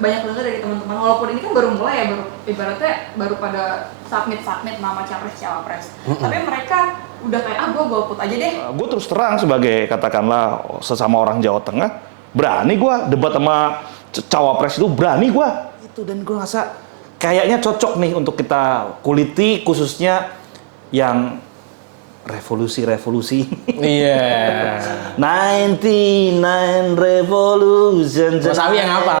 banyak dengar dari teman-teman, walaupun ini kan baru mulai ya, baru ibaratnya baru pada submit nama capres-cawapres. Tapi mereka udah kayak gue golput aja deh. Gue terus terang sebagai katakanlah sesama orang Jawa Tengah, berani gue debat sama cawapres itu, berani gue. Itu, dan gue rasa kayaknya cocok nih untuk kita kuliti, khususnya yang revolusi. Iya. 99 Revolution. Mas Awi yang apa?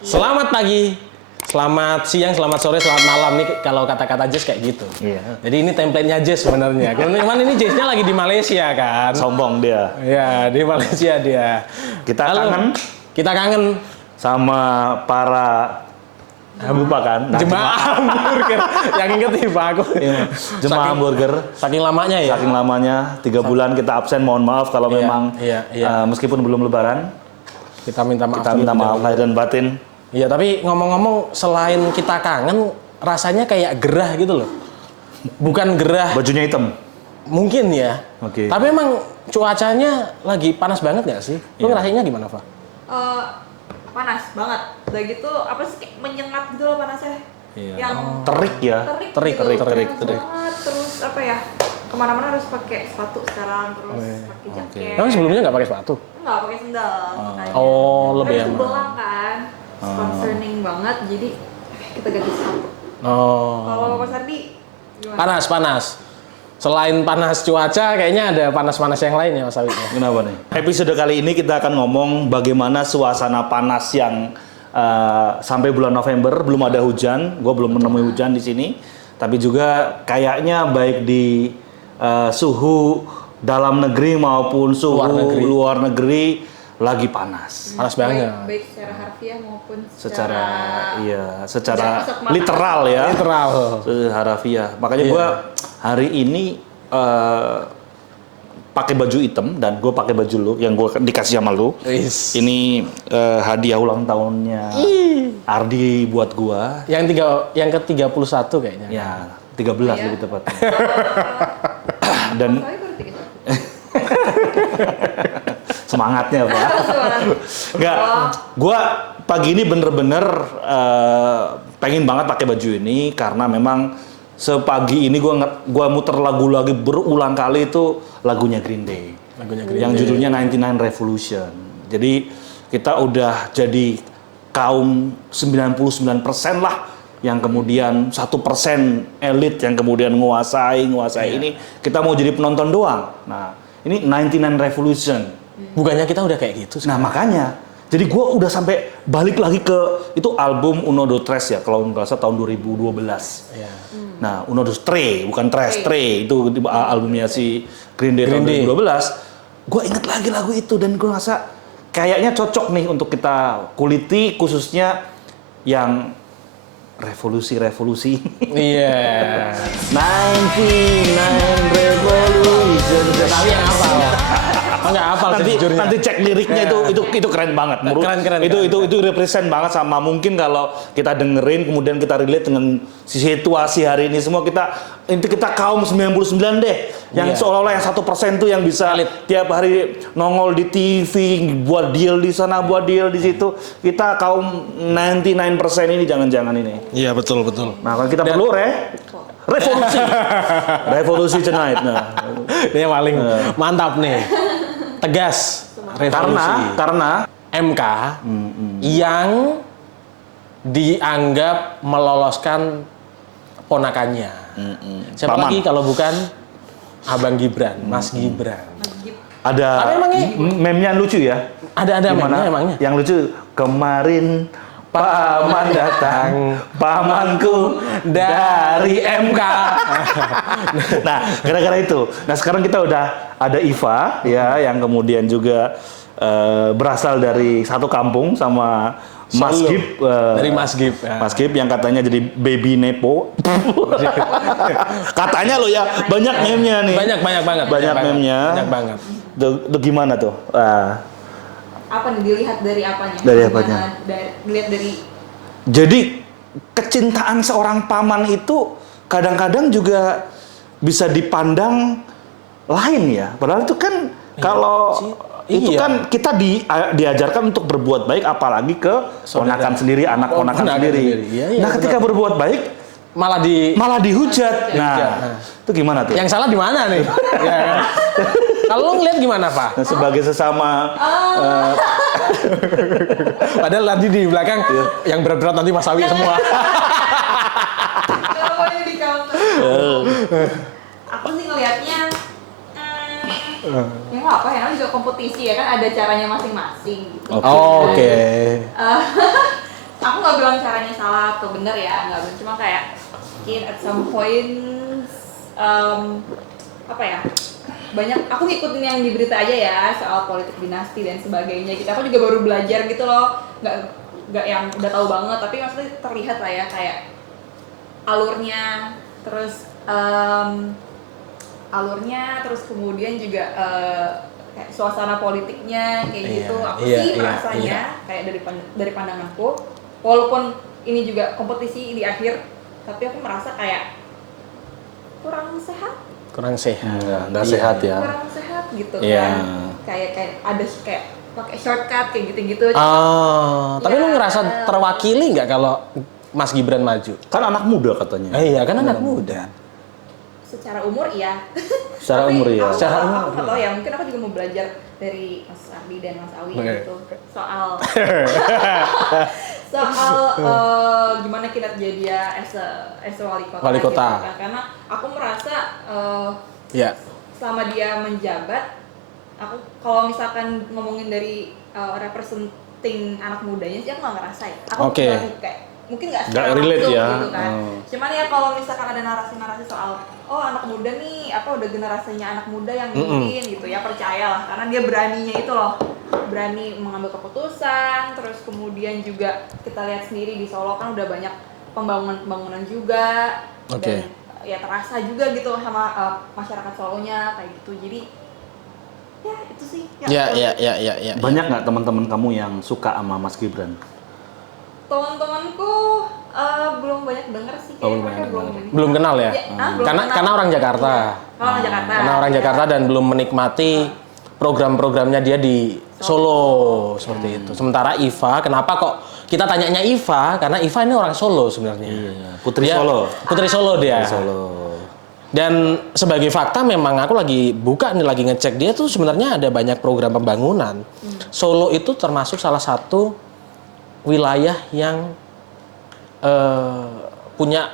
Selamat pagi, selamat siang, selamat sore, selamat malam nih kalau kata-kata Jess kayak gitu. Iya. Jadi ini template-nya Jess sebenarnya. Cuman ini Jess-nya lagi di Malaysia kan. Sombong dia. Iya, di Malaysia dia. Kita Halo. kangen Kita kangen sama para lupa kan? Nah, jemaah hamburger. Yang inget nih Pak aku. jemaah hamburger. Saking lamanya ya. Saking lamanya, 3 bulan kita absen, mohon maaf kalau Iya, memang iya. meskipun belum lebaran, Kita minta maaf. kita minta maaf lahir dan batin. Iya, tapi ngomong-ngomong selain kita kangen, rasanya kayak gerah gitu loh. Bukan gerah, Bajunya hitam. mungkin ya. Oke. Tapi emang cuacanya lagi panas banget nggak sih? Lu Iya. ngerasainnya gimana, Pak? Panas banget. Udah gitu apa sih kayak menyengat gitu loh panasnya. Iya. Yang Terik ya. Terik, gitu, terik. panas banget. Terus apa ya? Kemana-mana harus pakai sepatu sekarang, terus pakai jaket. Emang sebelumnya nggak pakai sepatu? Nggak pakai sendal. makanya. Oh, lebih Karena itu aman. belang kan. Concerning banget, jadi kita ganti sepatu. Oh. Kalau Mas Ardi gimana? Panas. Selain panas cuaca, kayaknya ada panas-panas yang lain ya Mas Awit. Kenapa nih? Episode kali ini kita akan ngomong bagaimana suasana panas yang sampai bulan November belum ada hujan. Gue belum menemui hujan di sini. Tapi juga kayaknya baik di suhu dalam negeri maupun suhu luar negeri lagi panas. Panas banget. Baik secara harfiah maupun Secara Bisa masuk mata. literal ya. Literal. Harafiah. Makanya gue hari ini pakai baju hitam dan gue pakai baju lu yang gue dikasih sama lu. Wis. Ini hadiah ulang tahunnya Ardi buat gue. Yang ke-31 kayaknya. Ya, 13 lebih tepatnya. Dan Soalnya baru 3 semangatnya Pak. Enggak, gue pagi ini bener-bener pengen banget pakai baju ini karena memang sepagi ini gue muter lagu lagi berulang kali itu lagunya Green Day. Yang judulnya 99 Revolution. Jadi kita udah jadi kaum 99% lah yang kemudian 1% elit yang kemudian nguasai ini, kita mau jadi penonton doang. Nah, ini 99 Revolution. Bukannya kita udah kayak gitu? Nah, makanya jadi gue udah sampai balik lagi ke itu album Uno dos Tres ya, kalau nggak salah tahun 2012. Iya. Nah, Uno dos Tres, bukan Tres, Tres itu albumnya si Green Day tahun 2012. Gue inget lagi lagu itu dan gue rasa kayaknya cocok nih untuk kita kuliti, khususnya yang revolusi. Iya. 99 Revolution. Tapi yang apa? Enggak hafal sejujurnya. Nanti cek liriknya itu keren banget. Keren. Itu represent banget sama mungkin kalau kita dengerin kemudian kita relate dengan situasi hari ini semua kita kaum 99 deh yang seolah-olah yang 1% tuh yang bisa tiap hari nongol di TV buat deal di sana buat deal di situ. Kita kaum 99% ini jangan-jangan ini. Iya, betul. Nah, kan kita perlu revolusi tonight. Nah, Ini yang paling mantap nih. Tegas. Revolusi. karena MK yang dianggap meloloskan ponakannya. Siapa Paman. lagi kalau bukan Abang Gibran, Mas Gibran. ada Tapi emangnya meme-nya lucu ya. Ada Gimana? emangnya. Yang lucu kemarin paman datang, pamanku dari MK. Nah, gara-gara itu. Nah, sekarang kita udah ada Iva ya yang kemudian juga berasal dari satu kampung sama Mas Solo. Gib. Dari Mas Gib. Ya. Mas Gib yang katanya jadi baby nepo. Katanya lo ya, banyak meme-nya nih. Banyak banget. Banyak meme-nya. Banyak banget. Itu gimana tuh? Apa nih, dilihat dari apanya? Dari apanya? Dilihat dari Jadi kecintaan seorang paman itu kadang-kadang juga bisa dipandang lain ya. Padahal itu kan kalau itu Iya. kan kita diajarkan untuk berbuat baik apalagi ke ponakan sendiri, anak ponakan ponakan sendiri. sendiri. Iya, iya, Nah, ketika berbuat baik malah dihujat. Nah, itu gimana tuh? yang salah di mana nih? Ya kan? Kalau lo ngeliat gimana, Pak? Nah, sebagai sesama Padahal tadi di belakang yang berat-berat nanti Mas Awi semua. kalau ini di counter. Aku sih ngelihatnya ya nggak apa ya, namanya juga kompetisi ya kan, ada caranya masing-masing gitu. Oke. Aku nggak bilang caranya salah atau benar ya, nggak benar, cuma kayak mungkin at some point apa ya, banyak aku ngikutin yang di berita aja ya soal politik dinasti dan sebagainya gitu. Aku juga baru belajar gitu loh, nggak yang udah tahu banget, tapi maksudnya terlihat lah ya kayak alurnya, terus terus kemudian juga kayak suasana politiknya kayak Iya, gitu. Aku iya, sih iya, merasanya iya. kayak dari pandanganku, walaupun ini juga kompetisi di akhir, tapi aku merasa kayak kurang sehat. Kurang sehat. Nggak Iya. sehat ya. Kurang sehat gitu Iya. kan. Kayak ada kayak pakai shortcut kayak gitu-gitu. Tapi Ya. lu ngerasa terwakili nggak kalau Mas Gibran maju? Kan anak muda katanya. Iya, kan anak muda. Secara umur iya. Secara Tapi umur iya. aku, Secara umur, aku nggak tahu ya, mungkin aku juga mau belajar dari Mas Ardi dan Mas Awi Oke. gitu soal gimana kinerja dia as a wali kota. Wali kota. Gitu kan. Karena aku merasa Iya. selama dia menjabat, aku kalau misalkan ngomongin dari representing anak mudanya sih aku nggak ngerasa ya. Aku Oke. kayak mungkin nggak Nggak secara relate langsung ya. gitu kan. Cuman ya kalau misalkan ada narasi-narasi soal anak muda nih, udah generasinya anak muda yang mimpin gitu ya, percayalah karena dia beraninya itu loh, berani mengambil keputusan. Terus kemudian juga kita lihat sendiri di Solo kan udah banyak pembangunan juga. Oke. Dan ya terasa juga gitu sama masyarakat Solonya kayak gitu. Jadi ya itu sih. Iya. Banyak nggak teman-teman kamu yang suka sama Mas Gibran? Teman-temanku belum banyak denger sih, Oh, kayak belum mereka banyak denger. Belum kenal ya? Belum Karena kenal. karena orang Jakarta. Iya, orang Jakarta. Karena orang Jakarta dan belum menikmati program-programnya dia di Solo seperti itu. Sementara Iva, kenapa kok kita tanyanya Iva? Karena Iva ini orang Solo sebenarnya. Iya, Putri Dia- Solo. Putri Solo dia. Solo. Dan sebagai fakta memang aku lagi buka nih, lagi ngecek dia tuh sebenarnya ada banyak program pembangunan. Solo itu termasuk salah satu wilayah yang punya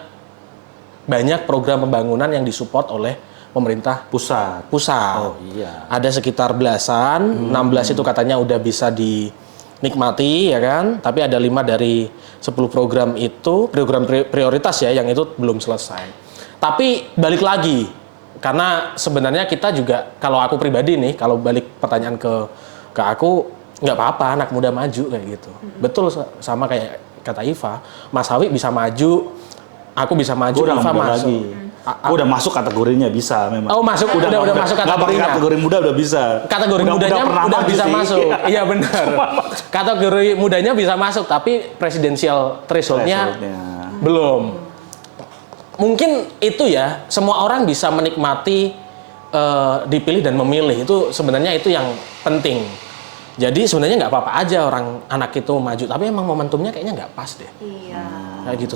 banyak program pembangunan yang disupport oleh pemerintah Pusat. pusat. Oh iya. Ada sekitar belasan, 16 itu katanya udah bisa dinikmati ya kan, tapi ada 5 dari 10 program itu, program prioritas ya, yang itu belum selesai. Tapi balik lagi, karena sebenarnya kita juga, kalau aku pribadi nih, kalau balik pertanyaan ke aku, nggak apa-apa anak muda maju kayak gitu. Betul, sama kayak kata Iva, Mas Hawi bisa maju, aku bisa maju, Gue udah Iva muda masuk. lagi. Gue udah masuk kategorinya bisa memang. Oh, masuk, udah masuk Nggak pakai kategorinya. kategori muda udah bisa. Kategori mudanya pernah udah maju bisa sih. masuk. Iya benar. Kategori mudanya bisa masuk, tapi presidensial threshold-nya Threshold-nya. belum. Mungkin itu ya, semua orang bisa menikmati dipilih dan memilih. Itu sebenarnya itu yang penting. Jadi sebenarnya nggak apa-apa aja orang anak itu maju, tapi emang momentumnya kayaknya nggak pas deh. Iya. Kayak gitu,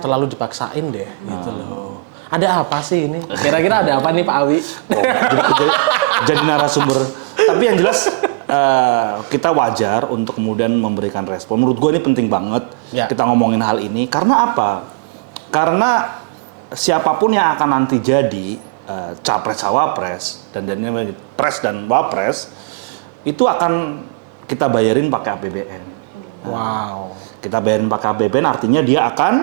terlalu dipaksain deh gitu loh. Ada apa sih ini? Kira-kira ada apa nih Pak Awi? Jadi narasumber. Tapi yang jelas kita wajar untuk kemudian memberikan respon. Menurut gue ini penting banget Ya. kita ngomongin hal ini. Karena apa? Karena siapapun yang akan nanti jadi capres cawapres dan pres dan wapres itu akan kita bayarin pakai APBN. Wow. kita bayarin pakai APBN artinya dia akan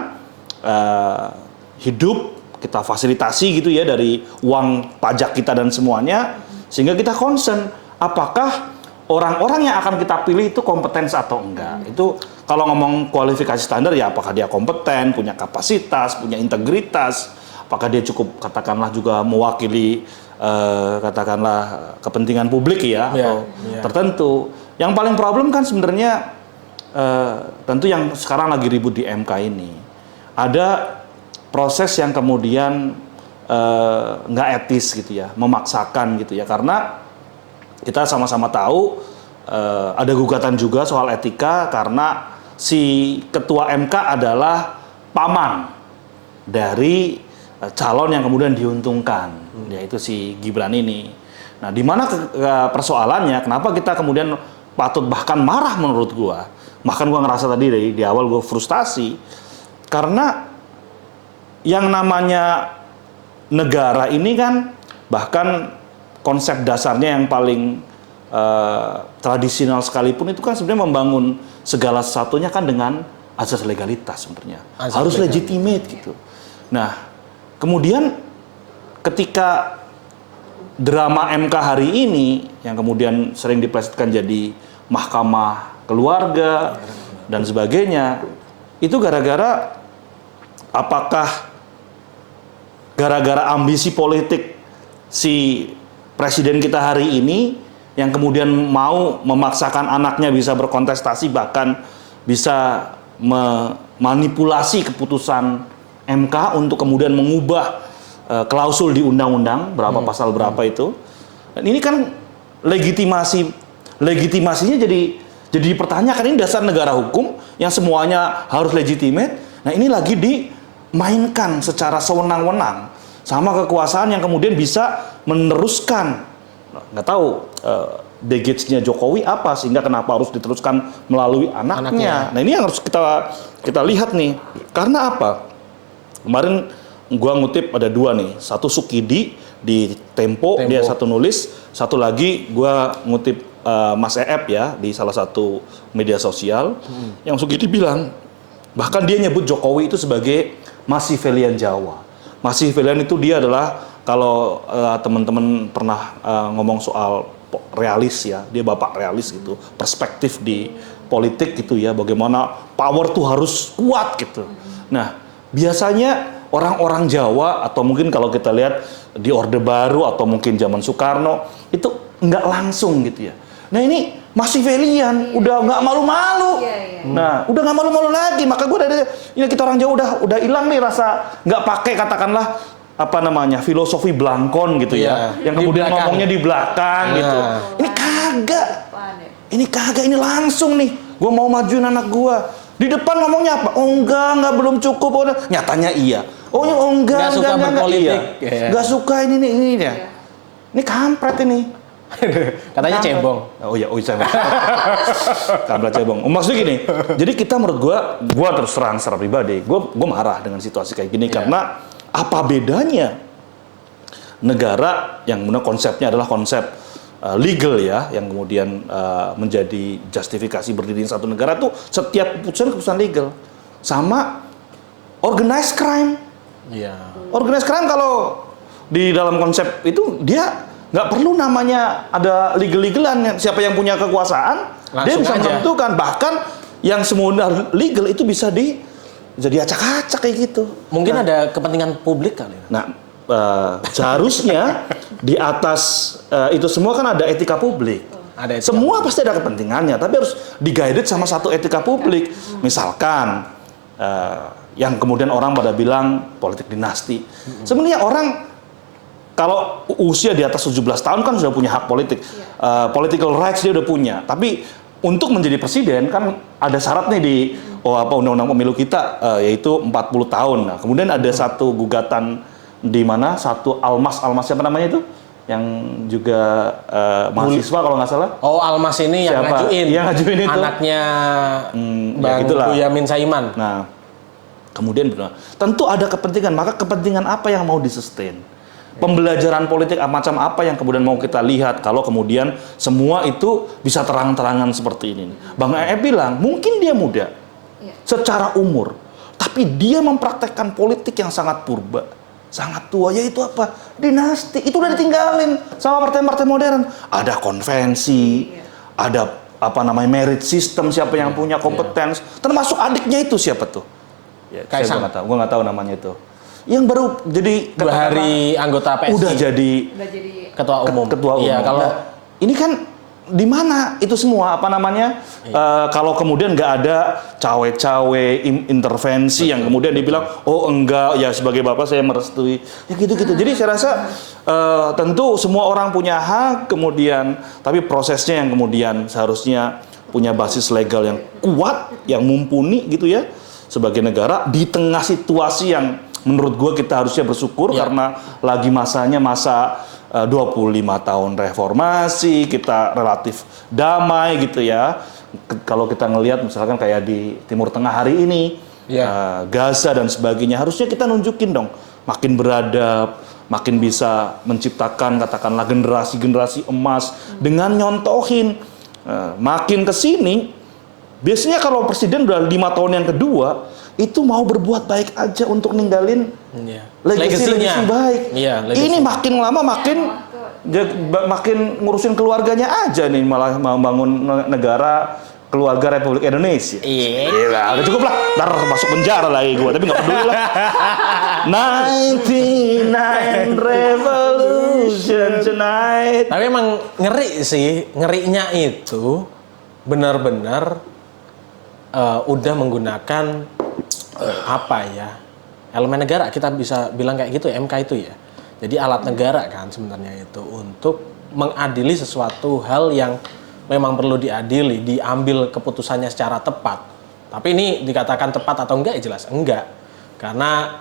hidup, kita fasilitasi gitu ya dari uang pajak kita dan semuanya, sehingga kita concern apakah orang-orang yang akan kita pilih itu kompeten atau enggak. Itu kalau ngomong kualifikasi standar ya apakah dia kompeten, punya kapasitas, punya integritas, apakah dia cukup katakanlah juga mewakili katakanlah kepentingan publik ya atau tertentu. Yang paling problem kan sebenarnya tentu yang sekarang lagi ribut di MK ini. Ada proses yang kemudian nggak etis gitu ya, memaksakan gitu ya, karena kita sama-sama tahu ada gugatan juga soal etika karena si ketua MK adalah paman dari calon yang kemudian diuntungkan, yaitu si Gibran ini. Nah, di mana persoalannya? Kenapa kita kemudian patut bahkan marah menurut gua? Bahkan gua ngerasa tadi di awal gua frustasi karena yang namanya negara ini kan bahkan konsep dasarnya yang paling tradisional sekalipun itu kan sebenarnya membangun segala sesuatunya kan dengan asas legalitas sebenarnya. Harus legitimate gitu. Nah, kemudian ketika drama MK hari ini yang kemudian sering diplesetkan jadi mahkamah keluarga dan sebagainya, itu gara-gara apakah gara-gara ambisi politik si presiden kita hari ini yang kemudian mau memaksakan anaknya bisa berkontestasi bahkan bisa memanipulasi keputusan MK untuk kemudian mengubah klausul di undang-undang berapa pasal berapa itu. Dan ini kan legitimasinya jadi dipertanyakan. Ini dasar negara hukum yang semuanya harus legitimate. Nah, ini lagi mainkan secara sewenang-wenang sama kekuasaan yang kemudian bisa meneruskan, nggak tahu baggage-nya Jokowi apa sehingga kenapa harus diteruskan melalui anaknya. Nah, ini yang harus kita lihat nih. Karena apa? Kemarin gua ngutip ada dua nih, satu Sukidi di Tempo. Dia satu nulis, satu lagi gua ngutip Mas Eep ya di salah satu media sosial yang Sukidi bilang bahkan dia nyebut Jokowi itu sebagai Machiavellian Jawa. Machiavellian itu dia adalah kalau teman-teman pernah ngomong soal realis ya, dia bapak realis gitu, perspektif di politik gitu ya, bagaimana power tuh harus kuat gitu. Nah, biasanya orang-orang Jawa atau mungkin kalau kita lihat di Orde Baru atau mungkin zaman Soekarno itu nggak langsung gitu ya. Nah, ini Machiavellian, udah nggak malu-malu. Nah, udah nggak malu-malu lagi. Maka gue ini kita orang Jawa udah hilang nih rasa nggak pakai katakanlah apa namanya filosofi belangkon gitu ya, yang kemudian ngomongnya di belakang gitu. Ini kagak. Ini langsung nih. Gue mau majuin anak gue. Di depan ngomongnya apa? Oh enggak belum cukup. Nyatanya iya. Oh enggak berpolitik. Iya. Enggak suka ini ya. Ini kampret ini. Katanya cebong. Oh iya cebong. Kampret cebong. Maksudnya gini. Jadi kita menurut gue terus terang secara pribadi, gue marah dengan situasi kayak gini karena apa bedanya negara yang benar konsepnya adalah konsep legal ya, yang kemudian menjadi justifikasi berdiri satu negara tuh setiap keputusan legal, sama organized crime. Iya. Organized crime kalau di dalam konsep itu dia nggak perlu namanya ada legal-legalan, siapa yang punya kekuasaan langsung dia bisa menentukan, bahkan yang semua legal itu bisa jadi acak-acak kayak gitu. Mungkin ada kepentingan publik kali. Nah, seharusnya di atas itu semua kan ada etika publik. Semua pasti ada kepentingannya, tapi harus di-guided sama satu etika publik. Misalkan yang kemudian orang pada bilang politik dinasti. Sebenarnya orang kalau usia di atas 17 tahun kan sudah punya hak politik. Political rights dia udah punya. Tapi untuk menjadi presiden kan ada syarat nih di undang-undang pemilu kita yaitu 40 tahun. Nah, kemudian ada satu gugatan di mana satu Almas siapa namanya itu? Yang juga mahasiswa kalau nggak salah. Oh, Almas ini yang siapa? ngajuin. Yang ngajuin itu. Anaknya Bang ya Boyamin Saiman. Nah, kemudian tentu ada kepentingan. Maka kepentingan apa yang mau disustain? Pembelajaran politik macam apa yang kemudian mau kita lihat kalau kemudian semua itu bisa terang-terangan seperti ini. Bang Eep bilang, mungkin dia muda. Iya. secara umur. Tapi dia mempraktekkan politik yang sangat purba, sangat tua, yaitu apa? Dinasti. Itu udah ditinggalin sama partai-partai modern. Ada konvensi, ada merit system, siapa yang punya kompetens, termasuk adiknya itu siapa tuh? Ya, Kaisang. gue nggak tahu namanya itu. Yang baru jadi 2 hari anggota PSI. udah jadi ketua umum. ketua umum. Iya, kalau Nah, ini kan di mana itu semua kalau kemudian nggak ada cawe-cawe intervensi yang kemudian dibilang oh enggak ya sebagai bapak saya merestui ya gitu-gitu. Jadi saya rasa tentu semua orang punya hak kemudian tapi prosesnya yang kemudian seharusnya punya basis legal yang kuat, yang mumpuni gitu ya sebagai negara di tengah situasi yang menurut gue kita harusnya bersyukur karena lagi masanya masa 25 tahun reformasi, kita relatif damai gitu ya. Kalau kita ngelihat misalkan kayak di Timur Tengah hari ini, Gaza dan sebagainya, harusnya kita nunjukin dong, makin beradab, makin bisa menciptakan katakanlah generasi-generasi emas dengan nyontohin. Makin ke sini, biasanya kalau presiden udah 5 tahun yang kedua, itu mau berbuat baik aja untuk ninggalin legasi baik. Ini makin lama makin ngurusin keluarganya aja nih, malah mau bangun negara keluarga Republik Indonesia. Iya, udah cukup lah. Ntar masuk penjara lagi gue, tapi nggak peduli lah. 99 Revolution tonight. Tapi emang ngeri sih, ngerinya itu benar-benar udah menggunakan elemen negara, kita bisa bilang kayak gitu ya, MK itu ya. Jadi alat negara kan sebenarnya itu untuk mengadili sesuatu hal yang memang perlu diadili, diambil keputusannya secara tepat. Tapi ini dikatakan tepat atau enggak ya jelas enggak. Karena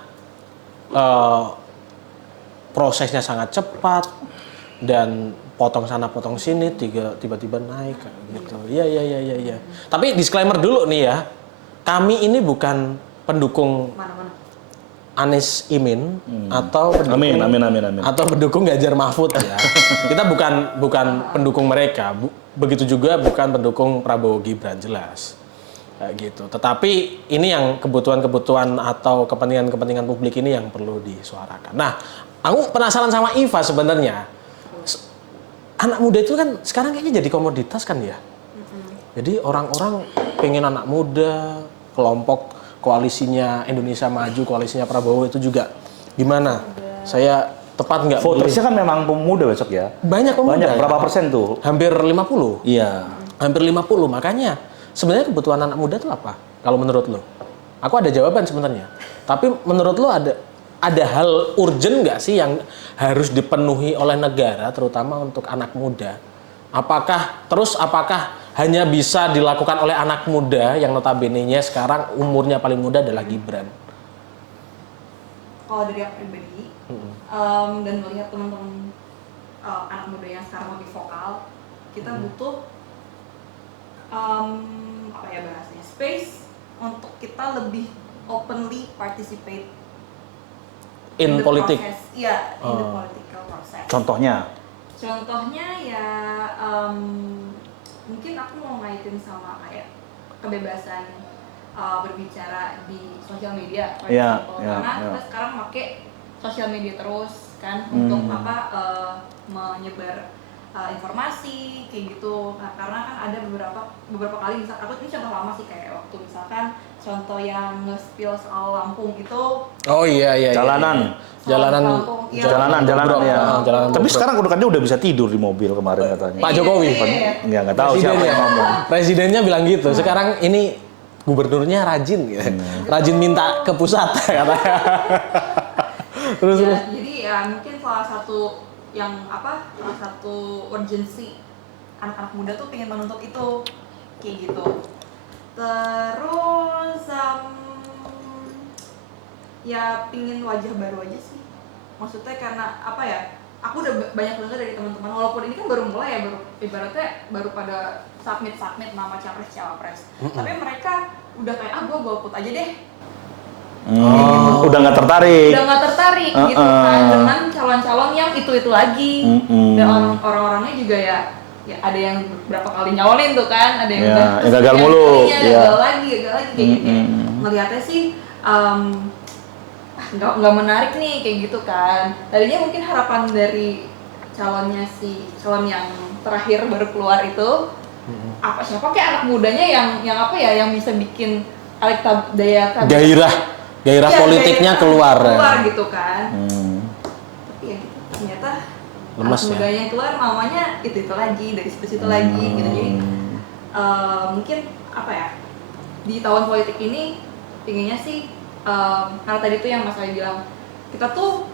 prosesnya sangat cepat dan potong sana potong sini tiba-tiba naik gitu. Iya. Tapi disclaimer dulu nih ya. Kami ini bukan pendukung Anies Imin atau pendukung Ganjar Mahfud ya. Kita bukan pendukung mereka. Begitu juga bukan pendukung Prabowo Gibran, jelas. Kayak gitu. Tetapi ini yang kebutuhan-kebutuhan atau kepentingan-kepentingan publik ini yang perlu disuarakan. Nah, aku penasaran sama Iva sebenarnya. Anak muda itu kan sekarang kayaknya jadi komoditas kan ya. Jadi orang-orang pengen anak muda, kelompok koalisinya Indonesia Maju, koalisinya Prabowo itu juga gimana? Saya tepat nggak? Votersnya kan memang pemuda besok ya. Banyak pemuda. Banyak, ya? berapa persen tuh? Hampir 50. Iya. Hampir 50. Makanya sebenarnya kebutuhan anak muda itu apa? Kalau menurut lo? Aku ada jawaban sebenarnya. Tapi menurut lo ada hal urgent nggak sih yang harus dipenuhi oleh negara, terutama untuk anak muda? Apakah hanya bisa dilakukan oleh anak muda yang notabene-nya sekarang umurnya paling muda adalah Gibran? Kalau dari aku pribadi dan melihat teman-teman anak muda yang sekarang lebih vokal, kita butuh bahasanya space untuk kita lebih openly participate in politik. Iya, in the political process. Contohnya ya mungkin aku mau ngaitin sama kayak kebebasan berbicara di sosial media, karena kita sekarang pakai sosial media terus kan untuk menyebar informasi kayak gitu. Nah, karena kan ada beberapa kali misal aku ini contoh lama sih kayak waktu misalkan contoh yang nge-spill soal Lampung itu. Oh iya. Jalanan ya. Tapi sekarang udah bisa tidur di mobil kemarin katanya. Pak Jokowi. Nggak tahu siapa yang ngomong. Presidennya bilang gitu. Sekarang ini gubernurnya rajin gitu. Rajin minta ke pusat katanya. Terus. Jadi ya mungkin salah satu urgensi anak-anak muda tuh pengen menuntut itu kayak gitu. Terus ya pingin wajah baru aja sih, maksudnya karena aku udah banyak dengar dari teman-teman, walaupun ini kan baru mulai ya, ibaratnya baru pada submit nama capres cawapres, tapi mereka udah kayak gue golput aja deh. Udah nggak tertarik gitu kan dengan calon-calon yang itu lagi. Dan orang-orangnya juga ya ya ada yang berapa kali nyalonin tuh kan, ada yang Ya, udah yang gagal mulu. gagal lagi kayak gitu. Ngelihatnya sih nggak menarik nih kayak gitu kan. Tadinya mungkin harapan dari calon yang terakhir baru keluar itu siapa kayak anak mudanya yang apa ya, yang bisa bikin gairah politiknya keluar gitu kan. Tapi ya ternyata lemes anak mudanya keluar maunya itu lagi dari situ lagi gitu. Jadi mungkin apa ya, di tahun politik ini pinginnya sih karena tadi tuh yang Mas Ali bilang, kita tuh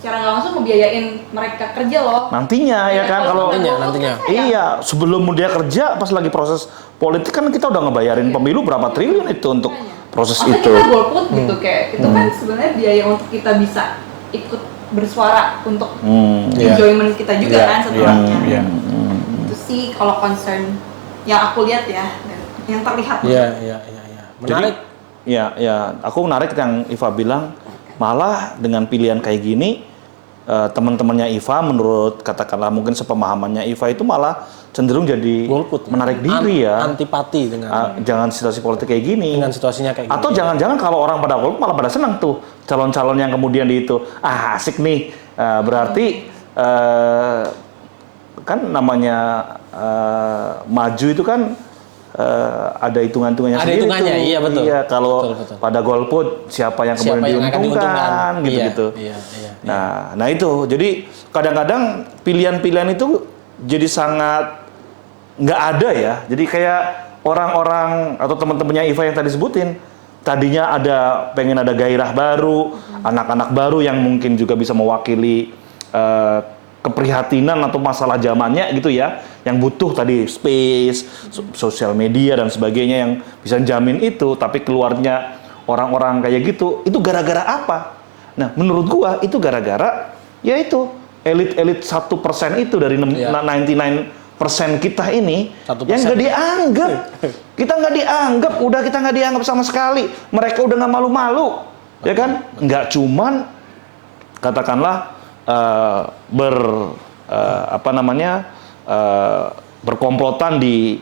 secara nggak langsung ngebiayain mereka kerja loh. Nantinya ya kan, kalau nantinya. Iya, sebelum dia kerja, pas lagi proses politik kan kita udah ngebayarin pemilu berapa triliun itu untuk proses masa itu. kita golput gitu, kayak itu kan sebenarnya biaya untuk kita bisa ikut bersuara untuk enjoyment kita juga kan setelahnya. Itu sih kalau concern yang aku lihat ya, dan yang terlihat. Iya. Menarik. Jadi, aku menarik yang Iva bilang, malah dengan pilihan kayak gini, teman-temannya Iva menurut katakanlah mungkin sepemahamannya Iva itu malah cenderung jadi golput, menarik diri ya. Antipati dengan jangan situasi politik kayak gini. dengan situasinya kayak Atau gini. jangan-jangan kalau orang pada golput malah pada senang tuh calon-calon yang kemudian di itu asik nih. Berarti kan namanya maju itu kan ada hitungan-hitungannya Ada sendiri hitungannya, tuh. iya, betul. Iya, kalau Betul. pada golput siapa yang kemudian yang akan diuntungkan gitu-gitu. Iya. Nah itu. Jadi kadang-kadang pilihan-pilihan itu jadi sangat nggak ada ya. Jadi kayak orang-orang atau teman-temannya Iva yang tadi sebutin, tadinya pengen ada gairah baru, anak-anak baru yang mungkin juga bisa mewakili keprihatinan atau masalah zamannya gitu ya, yang butuh tadi space, sosial media dan sebagainya yang bisa jamin itu, tapi keluarnya orang-orang kayak gitu, itu gara-gara apa? Nah, menurut gua itu gara-gara yaitu elit-elit 1% itu dari 99% kita ini 1%. yang nggak dianggap. Kita nggak dianggap, kita nggak dianggap sama sekali. Mereka udah nggak malu-malu, ya kan? Nggak cuman katakanlah berkomplotan di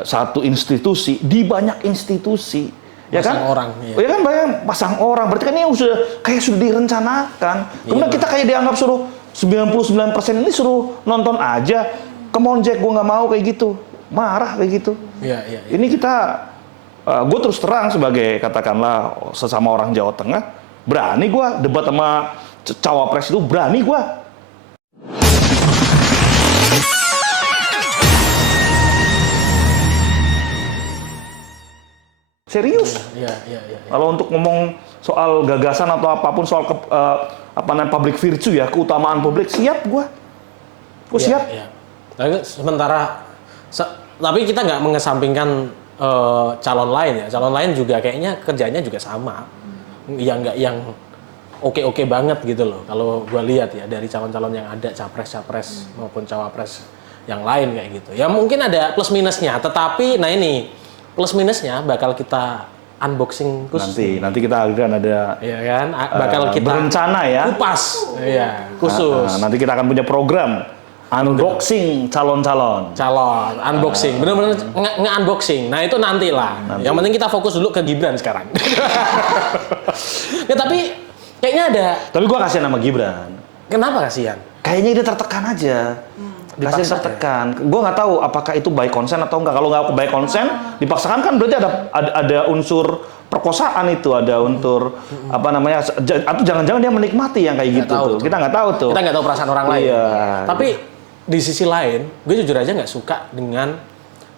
satu institusi, di banyak institusi, ya kan? Orang, ya kan, pasang orang. Berarti kan ini sudah direncanakan. Kemudian kita kayak dianggap suruh 99% ini suruh nonton aja. Come on Jack, gue nggak mau kayak gitu. Marah kayak gitu. Iya. Ini kita, gue terus terang sebagai katakanlah sesama orang Jawa Tengah, berani gue debat sama cawapres itu, berani gue. Serius. Iya. Kalau untuk ngomong soal gagasan atau apapun soal public virtue ya, keutamaan publik, siap gue. Gue siap. Iya. Tapi kita nggak mengesampingkan calon lain ya. Calon lain juga kayaknya kerjanya juga sama. Yang oke banget gitu loh. Kalau gue lihat ya dari calon-calon yang ada, capres maupun cawapres yang lain kayak gitu. Ya mungkin ada plus minusnya, tetapi nah ini plus minusnya bakal kita unboxing khusus. Nanti kita akan ada, ya kan? Bakal kita berencana ya. Kupas. Iya, khusus. Nanti kita akan punya program unboxing calon-calon. Unboxing, bener-bener nge-unboxing. Nah itu nantilah. Yang penting kita fokus dulu ke Gibran sekarang. Ya tapi kayaknya ada. Tapi gua kasihan sama Gibran. Kenapa kasihan? Kayaknya dia tertekan aja. Kasihan tertekan. Gua nggak tahu apakah itu by consent atau enggak. Kalau nggak by consent, dipaksakan kan berarti ada unsur perkosaan itu, ada unsur atau jangan-jangan dia menikmati yang kayak gitu tuh. Kita nggak tahu tuh. Kita nggak tahu perasaan orang lain. Iya. Tapi di sisi lain, gue jujur aja nggak suka dengan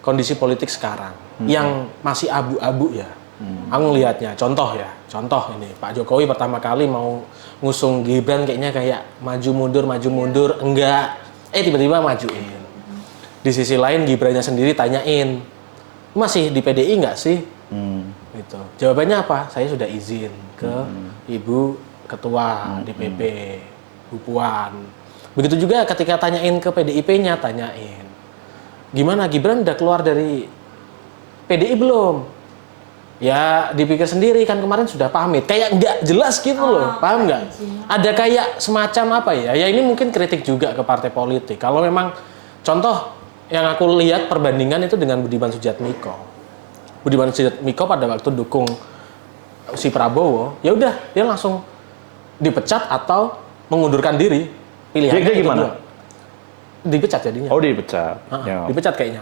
kondisi politik sekarang yang masih abu-abu ya. Aku ngelihatnya, contoh ini Pak Jokowi pertama kali mau ngusung Gibran kayaknya kayak maju mundur, enggak, tiba-tiba majuin. Di sisi lain Gibrannya sendiri tanyain, masih di PDI nggak sih? Gitu. Jawabannya apa? Saya sudah izin ke Ibu Ketua DPP, Bu Puan. Begitu juga ketika tanyain ke PDIP-nya, tanyain, gimana Gibran udah keluar dari PDI belum? Ya dipikir sendiri kan kemarin sudah pamit. Kayak nggak jelas gitu loh, paham nggak? Ada kayak semacam apa ya? Ya ini mungkin kritik juga ke partai politik. Kalau memang contoh yang aku lihat perbandingan itu dengan Budiman Sujatmiko. Budiman Sujatmiko pada waktu dukung si Prabowo, ya udah dia langsung dipecat atau mengundurkan diri. Pilihannya Dia itu gimana? dua. Dipecat jadinya. Oh, dipecat. Ya. Dipecat kayaknya.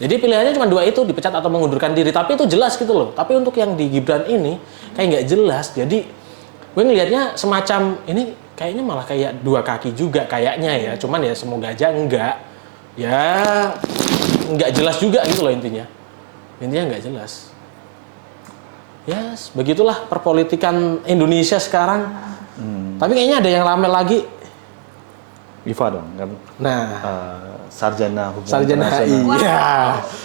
Jadi pilihannya cuma dua itu, dipecat atau mengundurkan diri. Tapi itu jelas gitu loh. Tapi untuk yang di Gibran ini kayak nggak jelas. Jadi gue ngelihatnya semacam ini kayaknya malah kayak dua kaki juga kayaknya ya. Cuman ya semoga aja enggak. Ya nggak jelas juga gitu loh intinya. Intinya nggak jelas. Yes, begitulah perpolitikan Indonesia sekarang. Tapi kayaknya ada yang rame lagi. IFA dong kan. Nah, Sarjana Hubungan Sarjana HI. Internasional. Iya.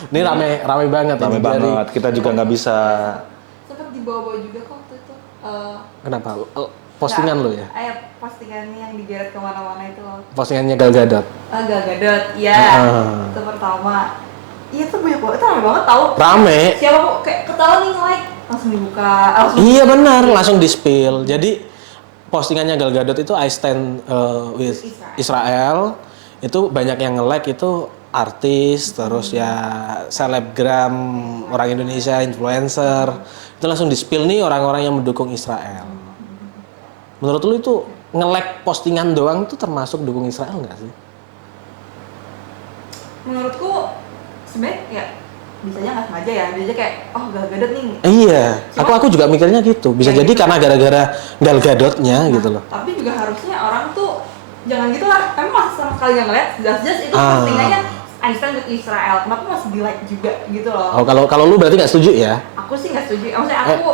Ini rame banget. Rame ini dari- banget. Kita juga nggak bisa. Sempat dibawa-bawa juga kok waktu itu. Kenapa? Postingan lo ya? Postingannya yang digeret kemana-mana itu loh. Postingannya Gal Gadot. Gal Gadot, iya. Itu pertama. Iya tuh banyak banget, itu rame banget tau. Rame. Siapa kok kayak ketahuan nih like langsung dibuka, langsung. Iya benar, langsung di-spill. Jadi postingannya Gal Gadot itu I stand with Israel. Itu banyak yang nge-like itu artis, terus ya selebgram orang Indonesia, influencer. Itu langsung di-spill nih orang-orang yang mendukung Israel. Menurut lu itu nge-like postingan doang itu termasuk dukung Israel nggak sih? Menurutku sebenarnya ya bisanya nggak sengaja ya, dia aja kayak oh Gal Gadot nih. Iya, aku juga mikirnya gitu. Bisa jadi karena gara-gara Gal Gadotnya gitu loh. Tapi juga harusnya orang tuh jangan gitu lah. Emang masa sama sekali nggak ngeliat, jelas-jelas itu postingannya I stand with Israel. Kenapa masih di like juga gitu loh? Oh, kalau lu berarti nggak setuju ya? Aku sih nggak setuju. Maksudnya aku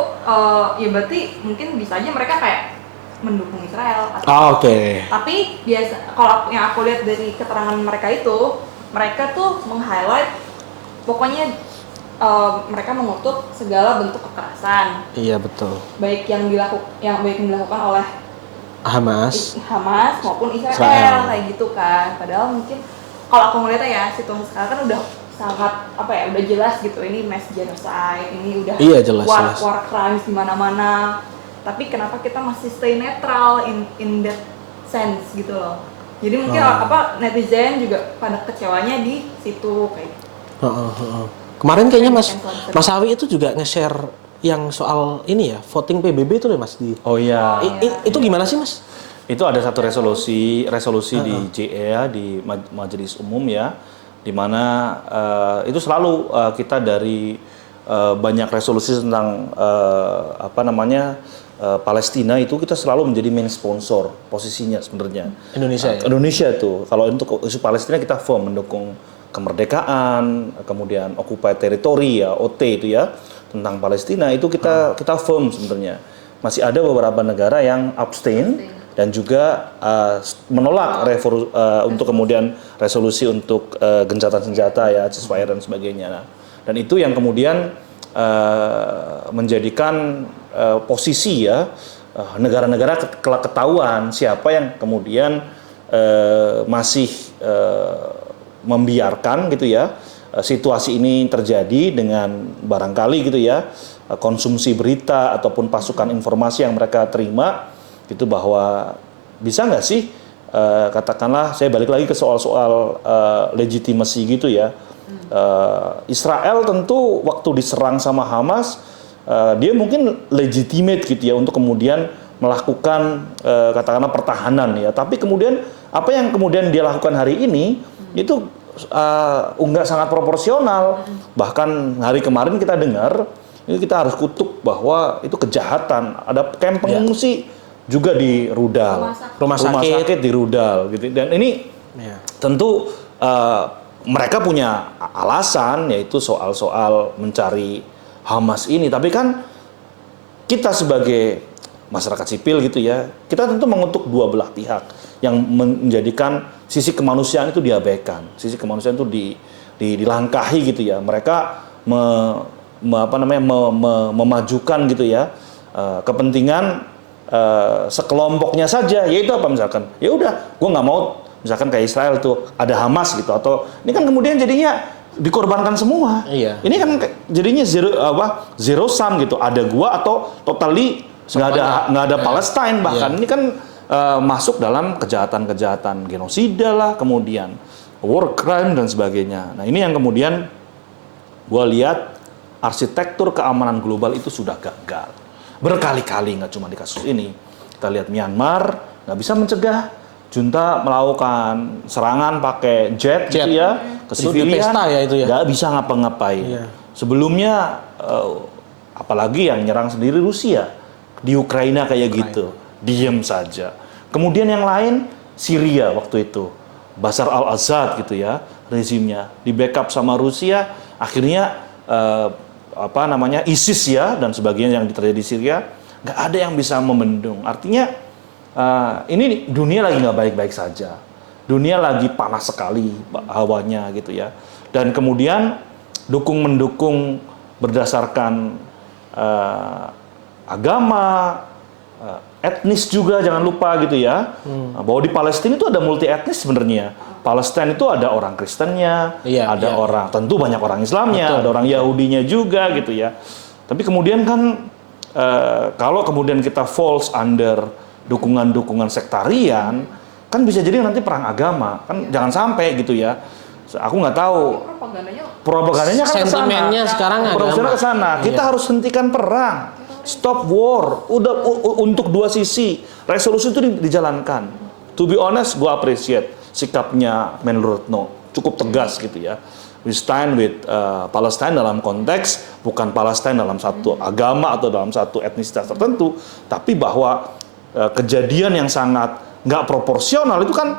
ya berarti mungkin bisa aja mereka kayak mendukung Israel. Oke. Tapi biasa kalau yang aku lihat dari keterangan mereka itu, mereka tuh meng-highlight pokoknya mereka mengutuk segala bentuk kekerasan, Iya betul. baik yang dilakukan oleh Hamas. maupun Israel, Israel. kayak gitu kan. Padahal mungkin kalau aku ngeliatnya ya situasi sekarang kan udah sangat udah jelas gitu, ini mass genocide, ini udah Iya, jelas. war crimes di mana-mana. Tapi kenapa kita masih stay netral in that sense gitu loh. Jadi mungkin netizen juga pada kecewanya di situ kayak gitu. Kemarin kayaknya Mas Awi itu juga nge-share yang soal ini ya, voting PBB itu deh Mas di. Oh iya. Itu gimana sih Mas? Itu ada satu resolusi di JE ya, di Majelis Umum ya, di mana itu selalu kita dari banyak resolusi tentang Palestina itu kita selalu menjadi main sponsor posisinya sebenarnya. Indonesia ya? Indonesia itu kalau untuk isu Palestina kita firm mendukung kemerdekaan, kemudian occupied territory ya, OT itu ya, tentang Palestina itu kita firm sebenarnya. Masih ada beberapa negara yang abstain dan juga menolak untuk kemudian resolusi untuk gencatan senjata ya, ceasefire dan sebagainya. Nah, dan itu yang kemudian menjadikan posisi ya negara-negara ketahuan siapa yang kemudian masih membiarkan gitu ya situasi ini terjadi dengan barangkali gitu ya konsumsi berita ataupun pasukan informasi yang mereka terima gitu, bahwa bisa nggak sih katakanlah saya balik lagi ke soal-soal legitimasi gitu ya. Israel tentu waktu diserang sama Hamas dia mungkin legitimate gitu ya untuk kemudian melakukan katakanlah pertahanan ya, tapi kemudian apa yang kemudian dia lakukan hari ini itu nggak sangat proporsional. Bahkan hari kemarin kita dengar ini kita harus kutuk bahwa itu kejahatan, ada kamp pengungsi juga di Rudal, rumah sakit di Rudal gitu. Dan ini tentu mereka punya alasan, yaitu soal-soal mencari Hamas ini. Tapi kan kita sebagai masyarakat sipil gitu ya, kita tentu mengutuk dua belah pihak yang menjadikan sisi kemanusiaan itu diabaikan, sisi kemanusiaan itu dilangkahi gitu ya. Mereka memajukan gitu ya kepentingan sekelompoknya saja, yaitu apa misalkan, ya udah, gue nggak mau misalkan kayak Israel tuh ada Hamas gitu, atau ini kan kemudian jadinya dikorbankan semua. Iya. Ini kan jadinya zero sum gitu, ada gua atau totally nggak ada Palestine bahkan. Ini kan masuk dalam kejahatan-kejahatan genosida lah, kemudian war crime dan sebagainya. Nah ini yang kemudian gue lihat arsitektur keamanan global itu sudah gagal berkali-kali, nggak cuma di kasus ini. Kita lihat Myanmar nggak bisa mencegah junta melakukan serangan pakai jet. Gitu ya ke Itu di sivilian, pesta ya itu ya? nggak bisa ngapa-ngapain. Iya. Sebelumnya apalagi yang nyerang sendiri Rusia di Ukraina kayak gitu, diem saja. Kemudian yang lain Syria waktu itu, Bashar al-Assad gitu ya, rezimnya di backup sama Rusia, akhirnya ISIS ya dan sebagainya yang terjadi di Syria, nggak ada yang bisa membendung. Artinya ini dunia lagi nggak baik-baik saja, dunia lagi panas sekali hawanya gitu ya. Dan kemudian mendukung berdasarkan agama, etnis juga jangan lupa gitu ya. Bahwa di Palestina itu ada multi etnis sebenarnya. Palestina itu ada orang Kristennya, ada orang tentu banyak orang Islamnya, ada orang Yahudinya juga gitu ya. Tapi kemudian kan kalau kemudian kita falls under dukungan-dukungan sektarian, kan bisa jadi nanti perang agama, kan jangan sampai gitu ya. Aku nggak tahu. Propagandanya kan sentimennya sekarang agama. Ke sana. Kita harus hentikan perang. Stop war. Udah untuk dua sisi. Resolusi itu dijalankan. To be honest, gue appreciate sikapnya Menurutno. Cukup tegas gitu ya. We stand with Palestine dalam konteks bukan Palestine dalam satu agama atau dalam satu etnisitas tertentu, tapi bahwa kejadian yang sangat nggak proporsional itu kan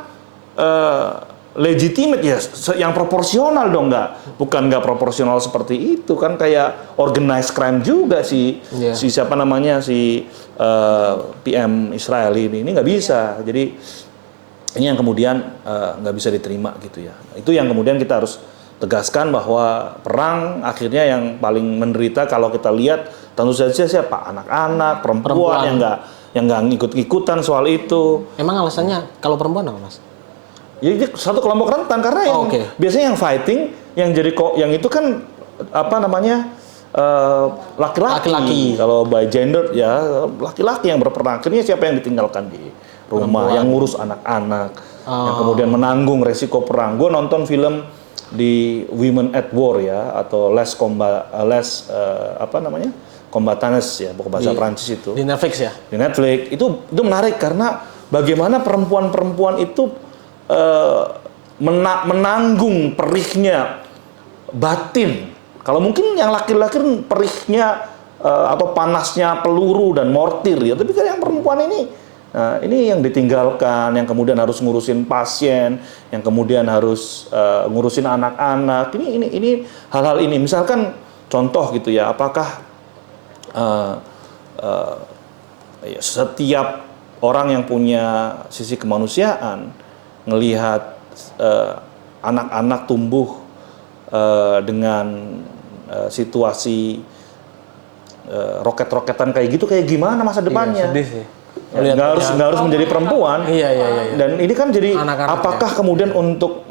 legitimate ya, yang proporsional dong, bukan nggak proporsional seperti itu kan, kayak organized crime juga si siapa namanya si PM Israel ini nggak bisa. Jadi ini yang kemudian nggak bisa diterima gitu ya. Itu yang kemudian kita harus tegaskan bahwa perang akhirnya yang paling menderita kalau kita lihat tentu saja siapa, anak-anak, perempuan yang nggak ngikut-ngikutan soal itu. Emang alasannya kalau perempuan apa, Mas? Ya ini satu kelompok rentan karena biasanya yang fighting yang itu kan laki-laki. Kalau by gender ya laki-laki yang berperang. Akhirnya siapa yang ditinggalkan di rumah, yang ngurus anak-anak, yang kemudian menanggung resiko perang. Gue nonton film di Women at War ya, atau Combatants ya, bahasa Prancis itu. Di Netflix ya? Di Netflix. Itu menarik karena bagaimana perempuan-perempuan itu menanggung perihnya batin. Kalau mungkin yang laki-laki perihnya atau panasnya peluru dan mortir ya, tapi kan yang perempuan ini yang ditinggalkan, yang kemudian harus ngurusin pasien, yang kemudian harus ngurusin anak-anak. Ini hal-hal ini. Misalkan contoh gitu ya, apakah setiap orang yang punya sisi kemanusiaan ngelihat anak-anak tumbuh dengan situasi roket-roketan kayak gitu, kayak gimana masa depannya? Sedih sih. Nggak harus menjadi perempuan. Iya. Dan ini kan jadi apakah kemudian untuk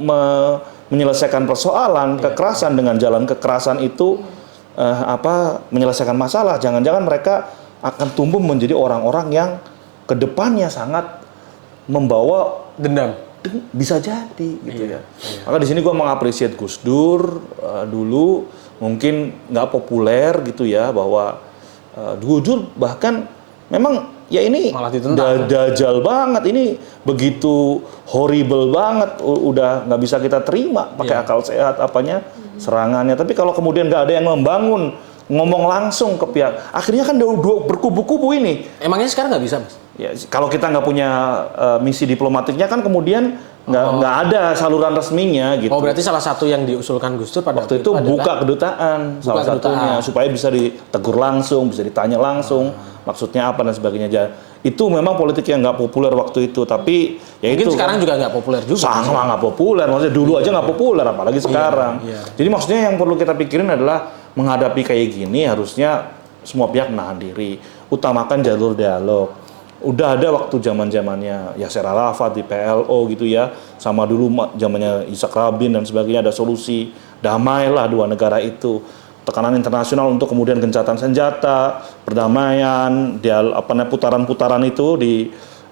menyelesaikan persoalan kekerasan dengan jalan kekerasan itu menyelesaikan masalah? Jangan-jangan mereka akan tumbuh menjadi orang-orang yang kedepannya sangat membawa dendam. Bisa jadi gitu ya. Maka di sini gue mengapresiasi Gus Dur dulu mungkin nggak populer gitu ya, bahwa Gus Dur bahkan memang ya ini dajal banget, ini begitu horrible banget, udah nggak bisa kita terima pakai akal sehat serangannya. Tapi kalau kemudian nggak ada yang membangun, ngomong langsung ke pihak, akhirnya kan berkubu-kubu ini. Emangnya sekarang nggak bisa, Mas? Ya, kalau kita nggak punya misi diplomatiknya kan kemudian nggak ada saluran resminya gitu. Oh, berarti salah satu yang diusulkan Gus Dur pada waktu itu buka kedutaan, salah satunya supaya bisa ditegur langsung, bisa ditanya langsung maksudnya apa dan sebagainya. Itu memang politik yang nggak populer waktu itu, tapi ya mungkin itu sekarang juga nggak populer juga. Sama nggak populer, maksudnya dulu aja nggak populer, apalagi sekarang. Jadi maksudnya yang perlu kita pikirin adalah menghadapi kayak gini harusnya semua pihak menahan diri, utamakan jalur dialog. Udah ada waktu zaman-zamannya Yasser Arafat di PLO gitu ya, sama dulu zamannya Yitzhak Rabin dan sebagainya, ada solusi damailah dua negara itu. Tekanan internasional untuk kemudian gencatan senjata, perdamaian, putaran-putaran itu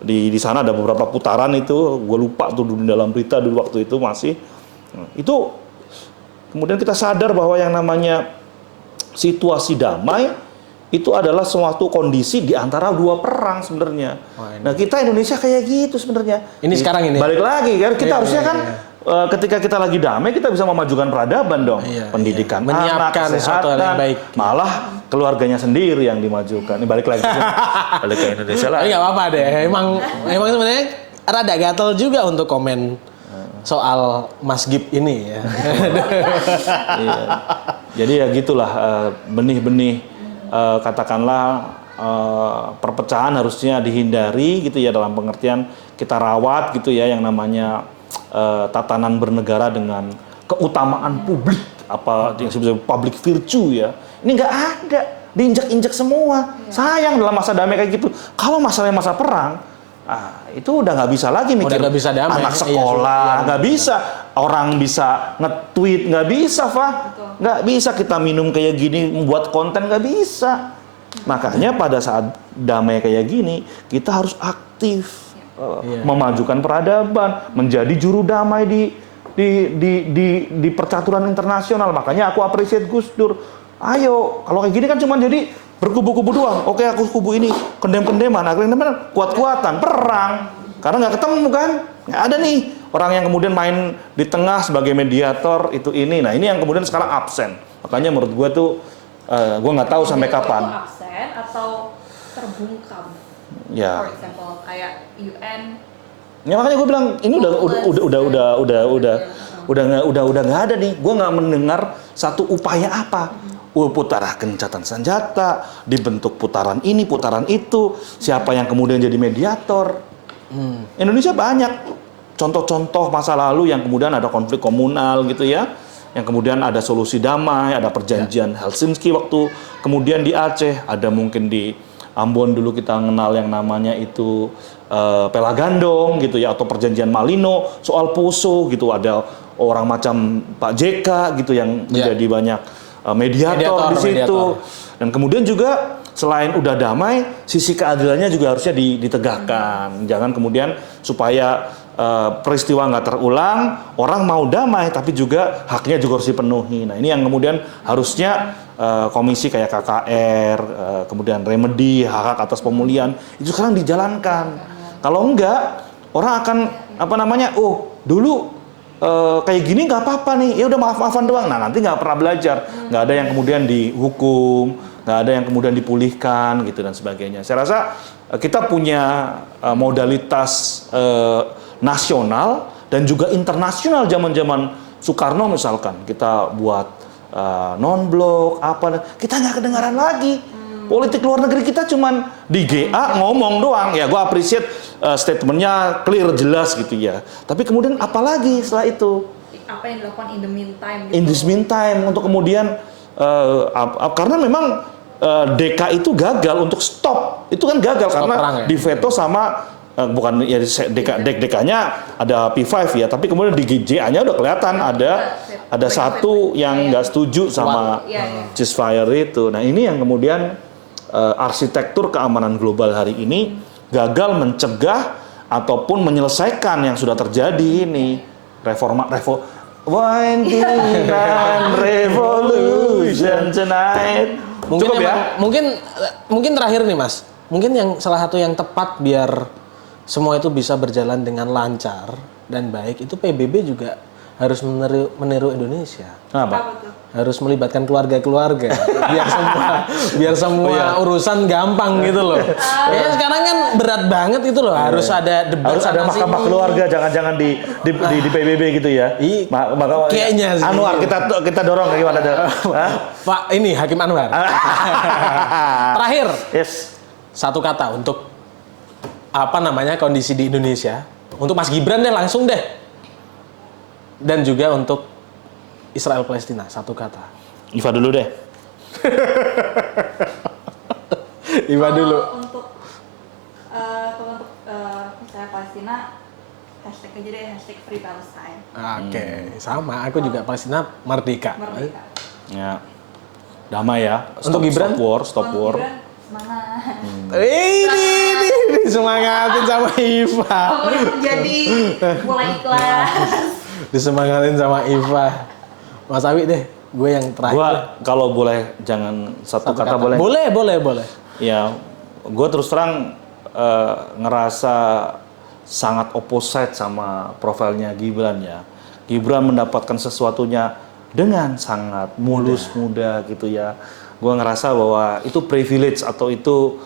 di sana ada beberapa putaran itu, gue lupa tuh dalam berita dulu waktu itu masih. Itu kemudian kita sadar bahwa yang namanya situasi damai itu adalah suatu kondisi di antara dua perang sebenarnya. Nah, kita Indonesia kayak gitu sebenarnya. Ini sekarang ini. Balik lagi kan, kita Iya, harusnya iya, kan iya. ketika kita lagi damai kita bisa memajukan peradaban dong. Iya, Pendidikan iya. Menyiapkan anak, suatu hal yang kesehatan, baik. malah keluarganya sendiri yang dimajukan. Ini balik lagi. Balik ke Indonesia lah. Tapi nggak apa-apa deh. Emang sebenarnya rada gatel juga untuk komen soal Mas Gib ini ya. Iya. Jadi ya gitulah benih-benih katakanlah perpecahan harusnya dihindari gitu ya, dalam pengertian kita rawat gitu ya yang namanya tatanan bernegara dengan keutamaan publik, apa yang disebut public virtue ya. Ini nggak ada, diinjak-injak semua. Sayang dalam masa damai kayak gitu. Kalau masalahnya masa perang, itu udah nggak bisa lagi mikir nggak bisa damai. anak sekolah, nggak bisa orang bisa nge-tweet, nggak bisa, Fah. Nggak bisa kita minum kayak gini, membuat konten, nggak bisa. Makanya pada saat damai kayak gini, kita harus aktif memajukan peradaban, menjadi juru damai di percaturan internasional. Makanya aku appreciate Gus Dur. Ayo, kalau kayak gini kan cuma jadi berkubu-kubu doang. Oke, aku kubu ini, kendem-kendeman, kuat-kuatan, perang. Karena nggak ketemu kan, nggak ada nih orang yang kemudian main di tengah sebagai mediator itu ini. Nah ini yang kemudian sekarang absen. Makanya menurut gue tuh, gue nggak tahu sampai kapan. Itu absen atau terbungkam. Ya. For example kayak UN. Ya makanya gue bilang ini udah nggak ada nih. Gue nggak mendengar satu upaya apa. Putaran gencatan senjata, dibentuk putaran ini, putaran itu. Siapa yang kemudian jadi mediator? Indonesia banyak contoh-contoh masa lalu yang kemudian ada konflik komunal gitu ya, yang kemudian ada solusi damai, ada perjanjian Helsinki waktu kemudian di Aceh, ada mungkin di Ambon dulu kita mengenal yang namanya itu Pelagandong gitu ya, atau perjanjian Malino soal Poso gitu, ada orang macam Pak JK gitu yang menjadi banyak mediator di situ. Dan kemudian juga selain udah damai, sisi keadilannya juga harusnya ditegakkan. Jangan kemudian supaya peristiwa nggak terulang, orang mau damai tapi juga haknya juga harus dipenuhi. Nah ini yang kemudian harusnya komisi kayak KKR, kemudian remedi, hak-hak atas pemulihan, itu sekarang dijalankan. Kalau enggak, orang akan dulu kayak gini nggak apa-apa nih, ya udah maaf-maafan doang. Nah nanti nggak pernah belajar, nggak ada yang kemudian dihukum, nggak ada yang kemudian dipulihkan gitu dan sebagainya. Saya rasa kita punya modalitas nasional dan juga internasional zaman-zaman Soekarno misalkan kita buat non-blok kita nggak kedengaran lagi. Politik luar negeri kita cuman di GA ngomong doang. Ya gue appreciate statementnya clear, jelas gitu ya. Tapi kemudian apa lagi setelah itu? Apa yang dilakukan in the meantime gitu. In this meantime untuk kemudian karena memang DK itu gagal untuk stop. Itu kan gagal karena perang, ya? diveto sama bukan ya DK-nya ada P5 ya, tapi kemudian di GA-nya udah kelihatan ada satu yang nggak setuju sama ceasefire itu. Nah, ini yang kemudian arsitektur keamanan global hari ini gagal mencegah ataupun menyelesaikan yang sudah terjadi ini. Revolution tonight. Mungkin terakhir nih Mas. Mungkin yang salah satu yang tepat biar semua itu bisa berjalan dengan lancar dan baik itu PBB juga harus meniru Indonesia. Kenapa? Harus melibatkan keluarga-keluarga biar semua urusan gampang gitu loh. Ya sekarang kan berat banget itu loh, harus ada debat, harus ada mahkamah keluarga, jangan di PBB gitu ya. Kayaknya sih. Anwar kita dorong gimana ada? Pak ini Hakim Anwar. Terakhir. Yes. Satu kata untuk kondisi di Indonesia. Untuk Mas Gibran deh langsung deh. Dan juga untuk Israel Palestina, satu kata. Iva dulu deh. Iva dulu. Untuk misalnya Palestina, hashtag aja deh, hashtag Free Palestine. Oke, sama. Aku juga Palestina merdeka. Ya. Damai ya. Untuk Gibran? Stop war. Gibran, semangat. Ini semangatin sama Iva. Jadi mulai ikhlas. Disemangatin sama Iva. Mas Awi deh, gue yang terakhir. Gua kalau boleh jangan satu kata boleh. Boleh. Ya, gue terus terang ngerasa sangat opposite sama profilnya Gibran ya. Gibran mendapatkan sesuatunya dengan sangat mulus, mudah gitu ya. Gue ngerasa bahwa itu privilege atau itu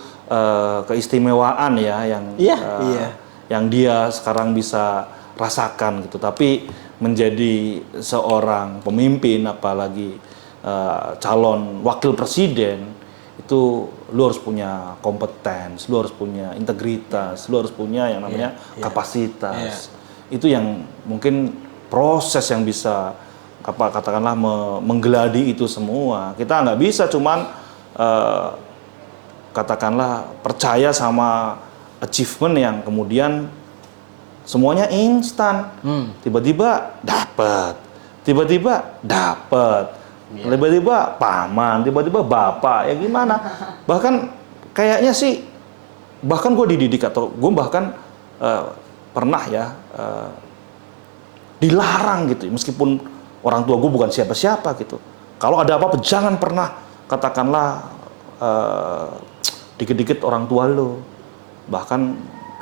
keistimewaan ya yang dia sekarang bisa rasakan gitu. Tapi menjadi seorang pemimpin apalagi calon wakil presiden itu lu harus punya kompetens, lu harus punya integritas, lu harus punya yang namanya kapasitas. Itu yang mungkin proses yang bisa katakanlah menggeladi itu semua. Kita nggak bisa cuman katakanlah percaya sama achievement yang kemudian semuanya instan. Tiba-tiba dapat. Tiba-tiba paman, tiba-tiba bapak. Ya gimana? Bahkan kayaknya sih bahkan gue dididik atau gue bahkan pernah ya dilarang gitu meskipun orang tua gue bukan siapa-siapa gitu. Kalau ada apa-apa jangan pernah katakanlah dikit-dikit orang tua lo. Bahkan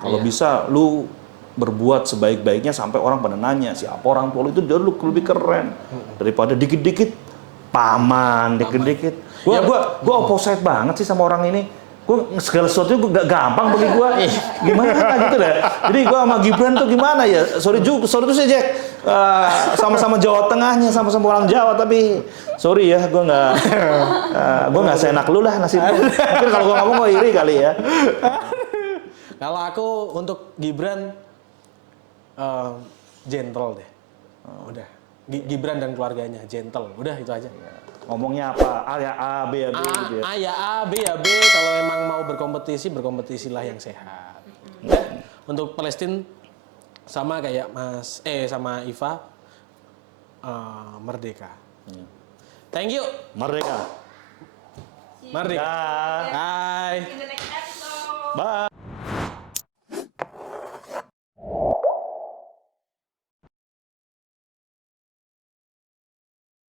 kalau bisa lu berbuat sebaik-baiknya sampai orang pada nanya siapa orang tua lu itu jauh lebih keren daripada dikit-dikit paman, dikit-dikit. Gua opposite banget sih sama orang ini. Gua segala sesuatu gua gak gampang bagi gua. Gimana gitu deh. Jadi gua sama Gibran tuh gimana ya? Sorry tuh sih Jack. Sama-sama Jawa Tengahnya, sama-sama orang Jawa tapi sorry ya gua nggak seenak lu lah nasibnya. Mungkin kalau gua ngomong gua iri kali ya. Kalau aku untuk Gibran gentle deh. Udah. Gibran dan keluarganya gentle. Udah itu aja. Ngomongnya apa? A ya A, B ya B gitu ya. A ya A, B ya B. Kalau emang mau berkompetisilah yang sehat. Udah. Untuk Palestina sama kayak sama Iva merdeka. Thank you. Merdeka. Merdeka. Bye. In the next episode. Bye.